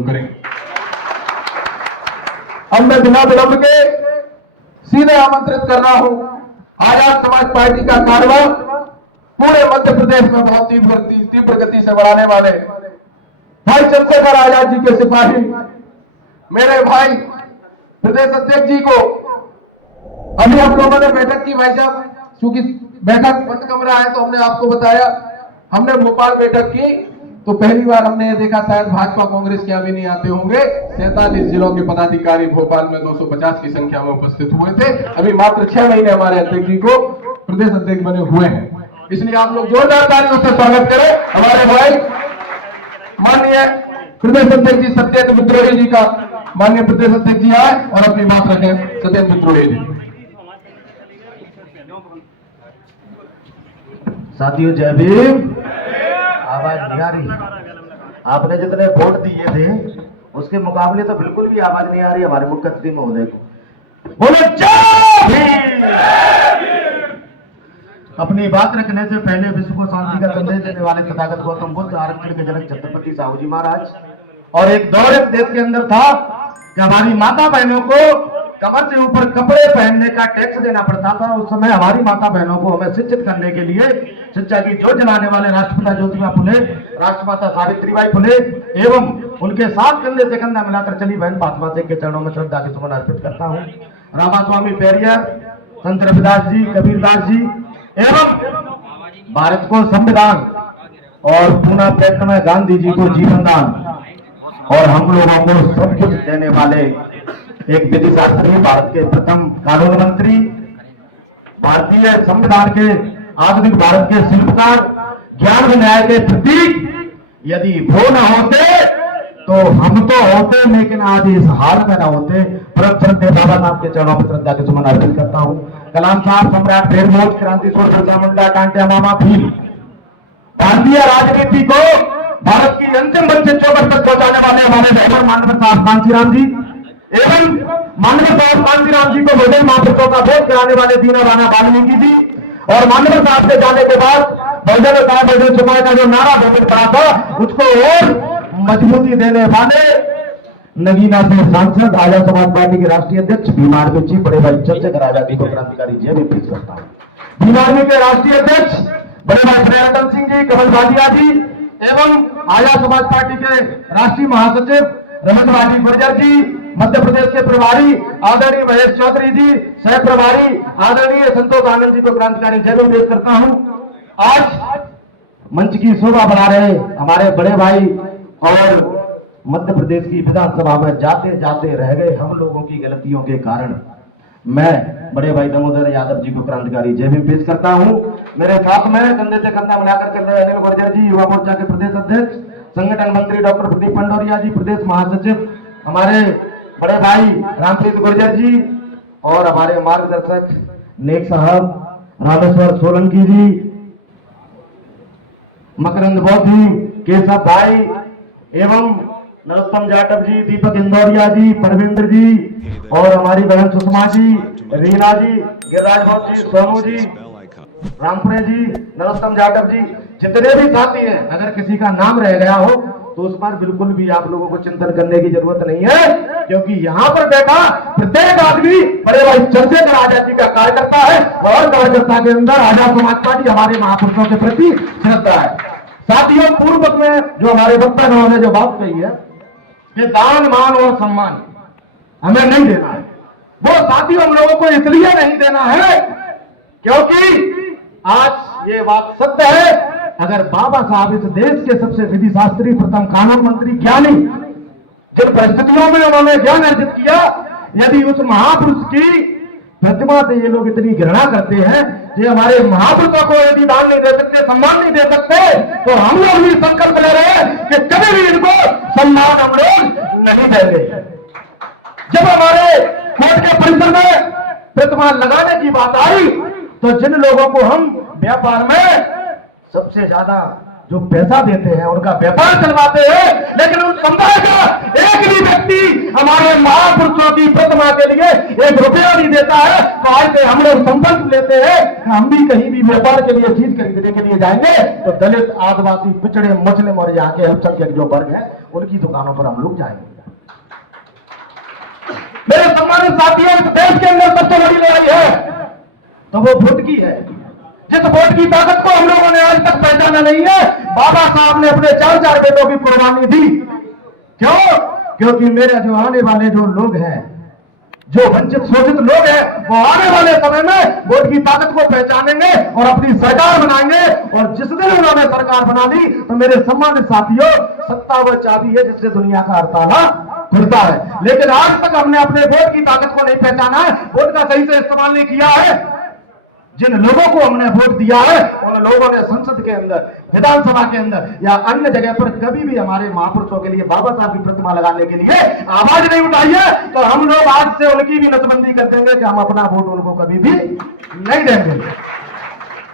करें। अब मैं बिना विलंब के सीधे आमंत्रित कर रहा हूं आजाद समाज पार्टी का कारवा पूरे मध्य प्रदेश में बहुत तीव्र गति से बढ़ाने वाले भाई चंद्रशेखर आजाद जी के सिपाही मेरे भाई प्रदेश अध्यक्ष जी को अभी हम लोगों ने बैठक की। भाई साहब, चूंकि बैठक बंद कमरा है तो हमने आपको बताया, हमने भोपाल बैठक की तो पहली बार हमने ये देखा, शायद भाजपा कांग्रेस के अभी नहीं आते होंगे, 47 जिलों के पदाधिकारी भोपाल में 250 की संख्या में उपस्थित हुए थे। अभी मात्र 6 महीने हमारे अध्यक्ष जी को प्रदेश अध्यक्ष बने हुए हैं, इसलिए आप लोग जोरदार तालियों से स्वागत करें हमारे भाई माननीय प्रदेश अध्यक्ष जी सत्येंद्र विद्रोही जी का। माननीय प्रदेश अध्यक्ष जी आए और अपनी बात रखें। सत्येंद्र विद्रोही जी। साथियों जय भीम। आवाज नहीं आ रही? आपने जितने वोट दिए थे उसके मुकाबले तो बिल्कुल भी आवाज नहीं आ रही हमारे मुख्यमंत्री महोदय को। बोलो जय भीम। अपनी बात रखने से पहले विश्व को शांति का संदेश देने वाले तथागत गौतम बुद्ध, आरक्षण के जनक छत्रपति साहू जी महाराज, और एक दौर इस देश के अंदर था कि हमारी माता बहनों को कमर से ऊपर कपड़े पहनने का टैक्स देना पड़ता था। उस समय हमारी माता बहनों को हमें शिक्षित करने के लिए शिक्षा की जोत जलाने वाले राष्ट्रपिता ज्योतिबा फुले, राष्ट्रमाता सावित्रीबाई फुले एवं उनके साथ कंधे से कंधा मिलाकर चली बहन फातिमा सिंह के चरणों में श्रद्धा के सुमन अर्पित करता हूँ। रामास्वामी पेरियर, संत रविदास जी, कबीरदास जी एवं भारत को संविधान और पूना पैक्ट में गांधी जी को जीवन दान और हम लोगों को सब कुछ देने वाले एक विधि शास्त्री, भारत के प्रथम कानून मंत्री, भारतीय संविधान के आधुनिक भारत के शिल्पकार, ज्ञान व न्याय के प्रतीक, यदि वो न होते तो हम तो होते लेकिन आज इस हाल में न होते। परम श्रद्धेय बाबा साहब के चरणों पर श्रद्धा के सुमन अर्पित करता हूँ। कलाम साहब, सम्राट भेड़मोज, क्रांतिसूर बिरसा मुंडा, टांटिया मामा भील, भारतीय राजनीति को भारत की अंतिम मंच से चौबत तक पहुंचाने वाले हमारे रहमान मानव साहब कांचीराम जी एवं मानव साहब कांचीराम जी को वैदेही महापुरुषों का बोध कराने वाले दीना राणा वाल्मीकि जी, और मानव साहब के जाने के बाद बहुजन साहब बहुजन समाज का जो नारा भ्रमित करा था उसको और मजबूती देने वाले नगीना से सांसद, आजाद समाज पार्टी के राष्ट्रीय अध्यक्ष भीम आर्मी जी बड़े भाई चंद्रशेखर आजाद जी को क्रांतिकारी जय भीम पेश करता हूँ। भीम आर्मी के राष्ट्रीय अध्यक्ष बड़े भाई प्रियरतन सिंह जी, कमल भाटिया जी एवं आजाद समाज पार्टी के राष्ट्रीय महासचिव रमन भाटी गुर्जर जी, मध्य प्रदेश के प्रभारी आदरणीय महेश चौधरी जी, सह प्रभारी आदरणीय संतोष आनंद जी को क्रांतिकारी जय भीम पेश करता हूं। आज मंच की शोभा बढ़ा रहे हमारे बड़े भाई और मध्य प्रदेश की विधानसभा में जाते जाते रह गए हम लोगों की गलतियों के कारण मैं बड़े भाई दामोदर यादव जी को क्रांतिकारी जय भीम पेश करता हूं। मेरे साथ में कंधे से कंधा मिलाकर चल रहे अनिल गुर्जर जी, युवा मोर्चा के प्रदेश अध्यक्ष, संगठन मंत्री डॉक्टर प्रदीप पंडोरिया जी, प्रदेश महासचिव हमारे बड़े भाई रामप्रीत गुर्जर जी, और हमारे मार्गदर्शक नेक साहब रामेश्वर सोलंकी जी, मकरंद बौद्ध जी, केशव भाई एवं नरोत्तम जाटव जी, दीपक इंदौरिया जी, परविंद्र जी, और हमारी बहन सुषमा जी, रीना जी, गिरिराज भट्ट जी, सोनू जी, रामपुरे जी, नरोत्तम जाटव जी, जितने भी साथी हैं, अगर किसी का नाम रह गया हो तो उस पर बिल्कुल भी आप लोगों को चिंतन करने की जरूरत नहीं है, क्योंकि यहाँ पर बैठा प्रत्येक आदमी बड़े भाई चंद्रशेखर आजाद जी का कार्यकर्ता है और कार्यकर्ता के अंदर आजाद समाज पार्टी हमारे महापुरुषों के प्रति श्रद्धा है। साथियों, पूर्व में जो हमारे वक्ता ने जो बात कही है कि दान, मान और सम्मान हमें नहीं देना है, वो साथियों हम लोगों को इसलिए नहीं देना है क्योंकि आज ये बात सत्य है, अगर बाबा साहब इस देश के सबसे विधि शास्त्री, प्रथम कानून मंत्री, ज्ञानी, जिन परिस्थितियों में उन्होंने ज्ञान अर्जित किया, यदि उस महापुरुष की प्रतिमा से ये लोग इतनी घृणा करते हैं कि हमारे महापुरुषों को यदि दान नहीं दे सकते, सम्मान नहीं दे सकते, तो हम लोग भी संकल्प ले रहे हैं कि कभी भी इनको सम्मान हम लोग नहीं देंगे। जब हमारे कोर्ट के परिसर में प्रतिमा लगाने की बात आई तो जिन लोगों को हम व्यापार में सबसे ज्यादा जो पैसा देते हैं उनका व्यापार चलवाते हैं, लेकिन उस समुदाय का एक भी व्यक्ति व्यक्ति हमारे महापुरुषों की प्रतिमा के लिए 1 रुपया नहीं देता है, तो आज से हम लोग संकल्प लेते हैं हम भी कहीं भी व्यापार के लिए चीज खरीदने के लिए जाएंगे तो दलित, आदिवासी, पिछड़े, मुस्लिम और यहाँ के अल्पसंख्यक जो वर्ग है उनकी दुकानों पर हम लोग जाएंगे। मेरे सम्मानित साथियों, इस देश के अंदर सबसे बड़ी लड़ाई है तो वो वोट की है। जिस वोट की ताकत को हम लोगों ने आज तक पहचाना नहीं है, बाबा साहब ने अपने 4 बेटों की कुर्बानी दी। क्यों? क्योंकि मेरे जो आने वाले जो लोग हैं, जो वंचित शोषित लोग हैं, वो आने वाले समय में वोट की ताकत को पहचानेंगे और अपनी सरकार बनाएंगे। और जिस दिन उन्होंने सरकार बना दी तो मेरे सम्मानित साथियों, सत्ता वह चाबी है जिससे दुनिया का हर ताला खुलता है। लेकिन आज तक हमने अपने वोट की ताकत को नहीं पहचाना है, वोट का सही से इस्तेमाल नहीं किया है। जिन लोगों को हमने वोट दिया है उन लोगों ने संसद के अंदर, विधानसभा के अंदर या अन्य जगह पर कभी भी हमारे महापुरुषों के लिए, बाबा साहब की प्रतिमा लगाने के लिए आवाज नहीं उठाई है। तो हम लोग आज से उनकी भी नसबंदी कर देंगे कि हम अपना वोट उनको कभी भी नहीं देंगे।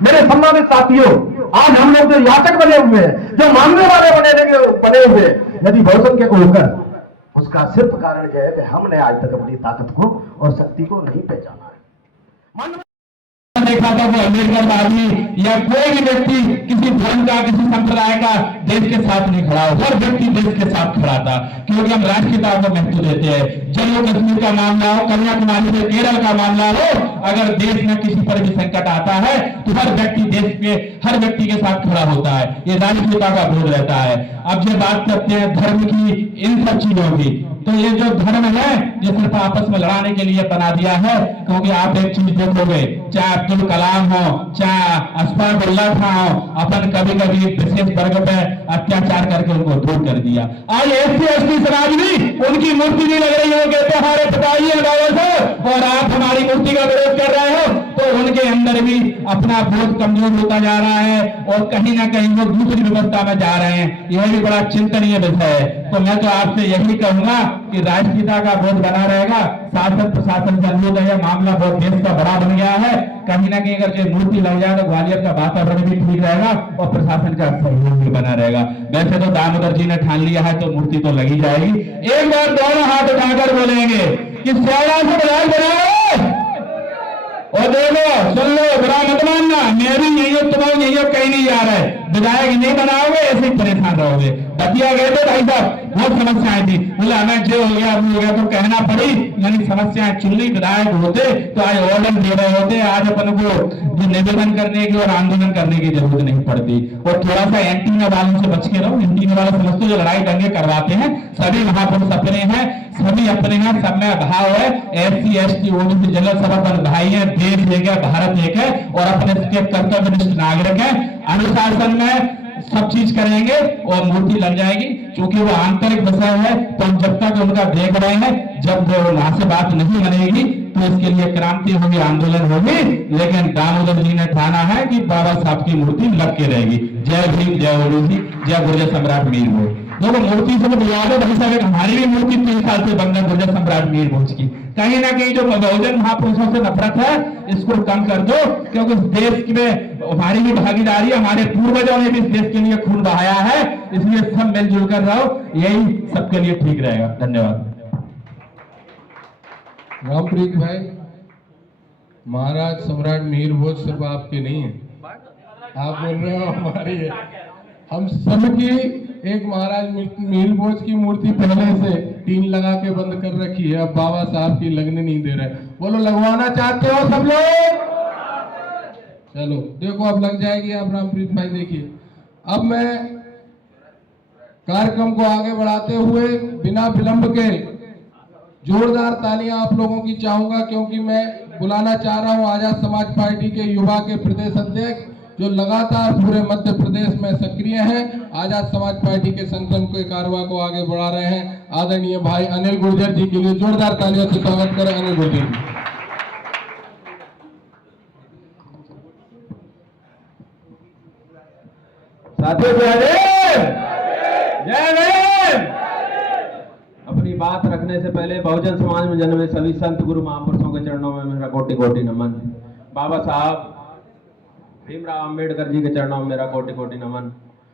मेरे सम्मानित साथियों, आज हम लोग जो याचक बने हुए हैं, जो मांगने वाले बने हुए, यदि बहुसंख्यक होकर उसका सिर्फ कारण यह है कि हमने आज तक अपनी ताकत को और शक्ति को नहीं पहचाना है। देखा था वो अम्बेडकर आदमी या कोई भी व्यक्ति किसी धर्म का, किसी संप्रदाय का देश के साथ नहीं खड़ा हो, हर व्यक्ति देश के साथ खड़ा था, क्योंकि हम राष्ट्रीयता को महत्व देते हैं। जम्मू कश्मीर का मामला हो, कन्याकुमारी से केरल का मामला हो, अगर देश में किसी पर भी संकट आता है तो हर व्यक्ति देश के हर व्यक्ति के साथ खड़ा होता है। ये राष्ट्रीयता का बोध रहता है। अब जब बात करते हैं धर्म की, इन सब चीजों की, तो ये जो धर्म है ये सिर्फ आपस में लड़ाने के लिए बना दिया है। क्योंकि आप एक चीज देखोगे, चाहे अब्दुल कलाम हो, चाहे अशफाक उल्लाह खां हो, अपन कभी कभी विशेष वर्ग पे अत्याचार करके उनको दूर कर दिया। आज एससी एसटी समाज भी उनकी मूर्ति नहीं लग रही हो, कहते हमारे पिताजी है बाबा साहब और आप हमारी मूर्ति का विरोध कर रहे हो, तो उनके अंदर भी अपना बोध कमजोर होता जा रहा है और कहीं ना कहीं वो दूसरी व्यवस्था में जा रहे हैं। यह भी बड़ा चिंतनीय विषय है। तो मैं तो आपसे यही कहूंगा कि राष्ट्रीयता का बोध बना रहेगा। शासन प्रशासन का अनुरोध है, मामला बहुत देश का बड़ा बन गया है। कहीं ना कहीं अगर जो मूर्ति लग जाए तो ग्वालियर का वातावरण भी ठीक रहेगा और प्रशासन का सहयोग भी बना रहेगा। वैसे तो दामोदर जी ने ठान लिया है तो मूर्ति तो लगी जाएगी। एक बार दोनों हाथ उठाकर बोलेंगे कि श्याला से बधाई बनाओ और देखो, सुन लो, बुरा मत मानना, मैं भी यही हूं, तुम यही हो, कहीं नहीं जा रहे। विधायक नहीं बनाओगे ऐसे ही परेशान रहोगे। बतिया गए थे भाई साहब, बहुत समस्याएं थी, बोला हमें जो हो गया वो हो गया, तो कहना पड़ी, यानी समस्याएं चुनली। विधायक होते तो आज ऑर्डर दे रहे होते, आज अपन को जो निवेदन करने की और आंदोलन करने की जरूरत नहीं पड़ती। और थोड़ा सा एंटीना वालों से बच के रहो। एंटीना वाले समझते जो लड़ाई दंगे करवाते हैं, सभी महापुरुष अपने हैं, सभी अपने हैं, सब में भाव है। एससी एसटी ओबीसी जनरल सब अपन भाई है, देश एक है, भारत एक है और अपने कर्तव्यनिष्ठ नागरिक है। अनुशासन में सब चीज करेंगे और मूर्ति लग जाएगी। क्योंकि वो आंतरिक विषय है, तो हम जब तक उनका देख रहे हैं, जब वहां से बात नहीं बनेगी तो इसके लिए क्रांति होगी, आंदोलन होगी। लेकिन दामोदर जी ने ठाना है कि बाबा साहब की मूर्ति लग के रहेगी। जय भीम, जय ओबीसी, जय गुर्जर सम्राट मीर भोज। देखो मूर्ति से तो याद है भाई साहब, हमारी भी मूर्ति 3 साल से बंद है गुर्जर सम्राट मीर भोज की। कहीं ना कहीं जो बहुजन महापुरुषों से नफरत है इसको कम कर दो, क्योंकि इस देश में हमारी भी भागीदारी, हमारे पूर्वजों ने भी इस देश के लिए खून बहाया है, इसलिए सब मिलजुल कर रहो, यही सबके लिए ठीक रहेगा। धन्यवाद। रामप्रीत भाई, महाराज सम्राट मीर भोज सिर्फ आपके नहीं है, आप बोल रहे हो हमारी है। हम सबकी एक महाराज मीर भोज की मूर्ति पहले से टीन लगा के बंद कर रखी है, अब बाबा साहब की लगने नहीं दे रहे। बोलो, लगवाना चाहते हो सब लोग? चलो देखो, अब लग जाएगी। आप रामप्रीत भाई देखिए, अब मैं कार्यक्रम को आगे बढ़ाते हुए बिना विलंब के जोरदार तालियां आप लोगों की चाहूंगा, क्योंकि मैं बुलाना चाह रहा हूं आजाद समाज पार्टी के युवा के प्रदेश अध्यक्ष, जो लगातार पूरे मध्य प्रदेश में सक्रिय हैं, आजाद समाज पार्टी के संगठन के कारवा को आगे बढ़ा रहे हैं, आदरणीय भाई अनिल गुर्जर जी के लिए जोरदार तालियों से स्वागत करें। अनिल गुर्जर जी। साथियों जय भीम। अपनी बात रखने से पहले बहुजन समाज में जन्मे सभी संत गुरु महापुरुषों के चरणों में मेरा कोटि कोटि नमन। बाबा साहब भीमराव अंबेडकर जी के चरणों में मेरा कोटि कोटि नमन।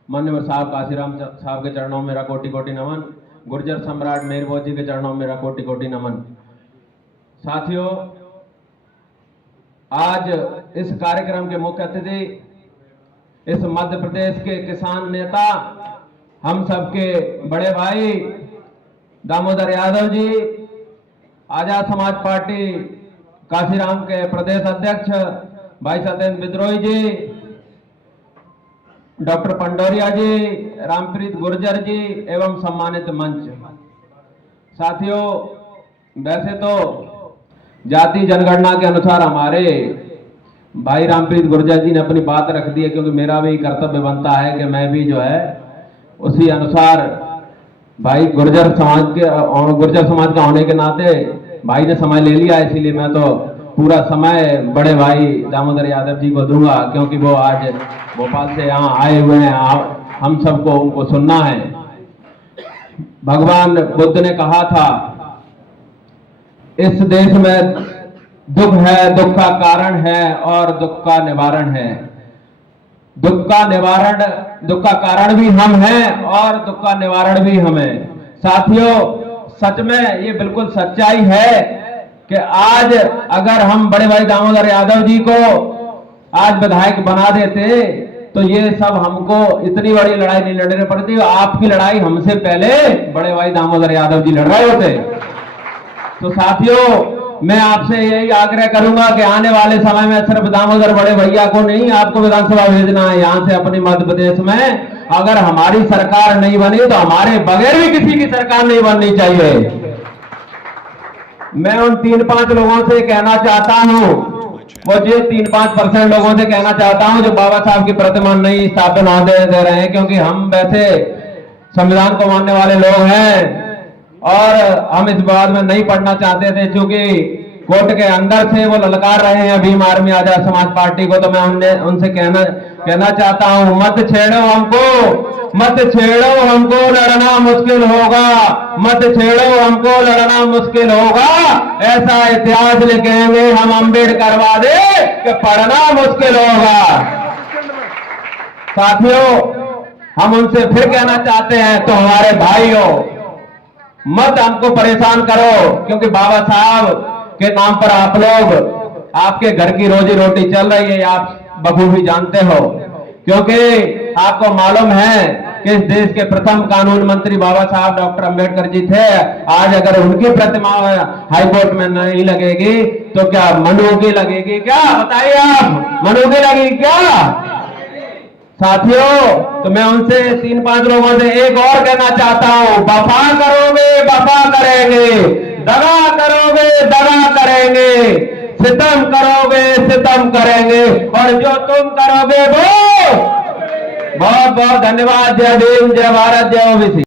मान्यवर साहब काशीराम साहब के चरणों में मेरा कोटि कोटि नमन। गुर्जर सम्राट मेहरभोज जी के चरणों में मेरा कोटि कोटि नमन। साथियों, आज इस कार्यक्रम के मुख्य अतिथि इस मध्य प्रदेश के किसान नेता, हम सबके बड़े भाई दामोदर यादव जी, आजाद समाज पार्टी काशीराम के प्रदेश अध्यक्ष भाई सत्येंद्र विद्रोही जी, डॉक्टर पंडोरिया जी, रामप्रीत गुर्जर जी एवं सम्मानित मंच। साथियों, वैसे तो जाति जनगणना के अनुसार हमारे भाई रामप्रीत गुर्जर जी ने अपनी बात रख दी है, क्योंकि मेरा भी कर्तव्य बनता है कि मैं भी जो है उसी अनुसार भाई गुर्जर समाज का होने के नाते भाई ने समय ले लिया, इसीलिए मैं तो पूरा समय बड़े भाई दामोदर यादव जी को दूंगा, क्योंकि वो आज भोपाल से यहाँ आए हुए हैं, हम सबको उनको सुनना है। भगवान बुद्ध ने कहा था, इस देश में दुख है, दुख का कारण है और दुख का निवारण है। दुख का कारण भी हम हैं और दुख का निवारण भी हम हैं। साथियों, सच में ये बिल्कुल सच्चाई है कि आज अगर हम बड़े भाई दामोदर यादव जी को आज विधायक बना देते तो ये सब हमको इतनी बड़ी लड़ाई नहीं लड़नी पड़ती। आपकी लड़ाई हमसे पहले बड़े भाई दामोदर यादव जी लड़ रहे होते। तो साथियों, मैं आपसे यही आग्रह करूंगा कि आने वाले समय में सिर्फ दामोदर बड़े भैया को नहीं, आपको विधानसभा भेजना है यहां से अपनी मध्य प्रदेश में। अगर हमारी सरकार नहीं बनी तो हमारे बगैर भी किसी की सरकार नहीं बननी चाहिए। मैं उन 3-5 लोगों से कहना चाहता हूं, वो जो 3-5% लोगों से कहना चाहता हूं जो बाबा साहब की प्रतिमा नहीं स्थापना दे रहे हैं, क्योंकि हम वैसे संविधान को मानने वाले लोग हैं और हम इस विवाद में नहीं पढ़ना चाहते थे, क्योंकि कोर्ट के अंदर से वो ललकार रहे हैं भीम आर्मी आजाद समाज पार्टी को। तो मैं उनसे कहना चाहता हूं, मत छेड़ो हमको लड़ना मुश्किल होगा, मत छेड़ो हमको लड़ना मुश्किल होगा। ऐसा इतिहास लिखेंगे हम अम्बेडकर वादे कि पढ़ना मुश्किल होगा। साथियों, हम उनसे फिर कहना चाहते हैं, तो हमारे भाइयों, मत हमको परेशान करो, क्योंकि बाबा साहब के नाम पर आप लोग, आपके घर की रोजी रोटी चल रही है, आप बखूबी जानते हो। क्योंकि आपको मालूम है कि इस देश के प्रथम कानून मंत्री बाबा साहब डॉक्टर अंबेडकर जी थे। आज अगर उनकी प्रतिमा हाईकोर्ट में नहीं लगेगी तो क्या मनु की लगेगी? क्या बताइए आप, मनु की लगेगी क्या? साथियों, तो मैं उनसे 3-5 लोगों से एक और कहना चाहता हूं, वफा करोगे वफा करेंगे, दगा करोगे दगा करेंगे, सितम करोगे सितम करेंगे, और जो तुम करोगे वो। बहुत बहुत धन्यवाद। जय भीम, जय भारत, जय ओबीसी।